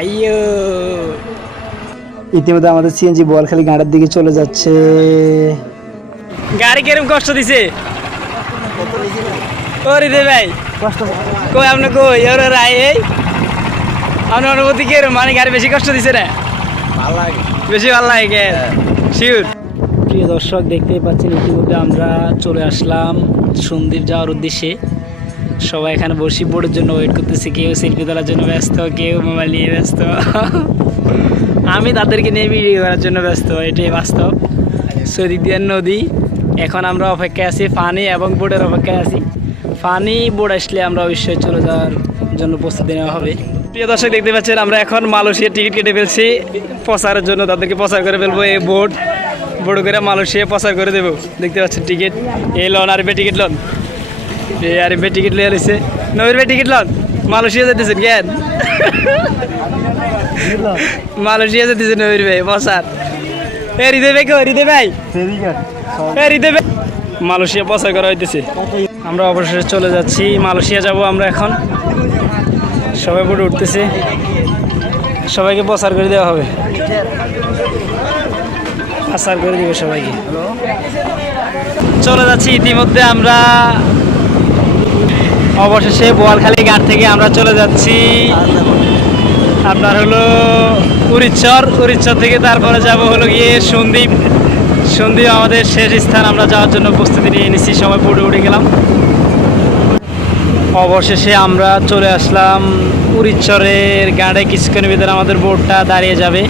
আইয়ো ইতিমধ্যে আমাদের সিএনজি বোয়ালখালী ঘাটের দিকে চলে যাচ্ছে। গাড়ি কিরম কষ্ট দিছে ওরে দে ভাই কই আপনি কই ওরে রাই এই আপনার অনুভূতি কিরম মানে গাড়ি বেশি কষ্ট দিছে না বেশি ভালো লাগে শিওর। প্রিয় দর্শক দেখতেই পাচ্ছেন ইতিমধ্যে আমরা চলে আসলাম সন্দ্বীপ যাওয়ার উদ্দেশ্যে। সবাই এখানে বসি বোর্ডের জন্য ওয়েট করতেছে, কেউ সেলফি তোলার জন্য ব্যস্ত, কেউ মোবাইল নিয়ে ব্যস্ত। আমি তাদেরকে নিয়ে ভিডিও করার জন্য ব্যস্ত, এটাই বাস্তব। সেদিক দিয়ে নদী, এখন আমরা অপেক্ষায় আছি ফানি এবং বোর্ডের অপেক্ষায় আছি। ফানি বোর্ড আসলে আমরা অবশ্যই চলে যাওয়ার জন্য প্রস্তুতি নেওয়া হবে। প্রিয় দর্শক দেখতে পাচ্ছেন আমরা এখন মালয়েশিয়ার টিকিট কেটে ফেলছি প্রচারের জন্য, তাদেরকে প্রচার করে ফেলবো। এই বোর্ড করে মালয়েশিয়া প্রচার করে দেবো। দেখতে পাচ্ছেন টিকিট এই লন আরবে টিকিট লন, এই আরবে টিকিট লিয়ে রয়েছে। নবীর ভাই টিকিট লন, মালয়েশিয়া যেতেছেন কেন? মালয়েশিয়া যেতেছে নবীর ভাই প্রচার। এ হৃদয় ভাই কো হৃদয় ভাই, এ হৃদয় ভাই মালয়েশিয়া প্রচার করা হইতেছে। আমরা অবশেষে চলে যাচ্ছি, মালয়েশিয়া যাব আমরা এখন। সবাই বোর্ডে উঠতেছে, সবাইকে প্রচার করে দেওয়া হবে, প্রচার করে দিব সবাইকে। চলে যাচ্ছি ইতিমধ্যে আমরা অবশেষে বোয়ালখালী ঘাট থেকে আমরা চলে যাচ্ছি আপনার হলো উড়িচ্ছর থেকে তারপরে যাব হলো গিয়ে সন্দ্বীপ আমাদের শেষ স্থান। আমরা যাওয়ার জন্য প্রস্তুতি নিয়ে নিচ্ছি, সবাই বোর্ডে উঠে গেলাম। অবশেষে আমরা চলে আসলাম উড়িচ্ছরের ঘাটে। কিছুক্ষণের ভিতরে আমাদের বোটটা দাঁড়িয়ে যাবে।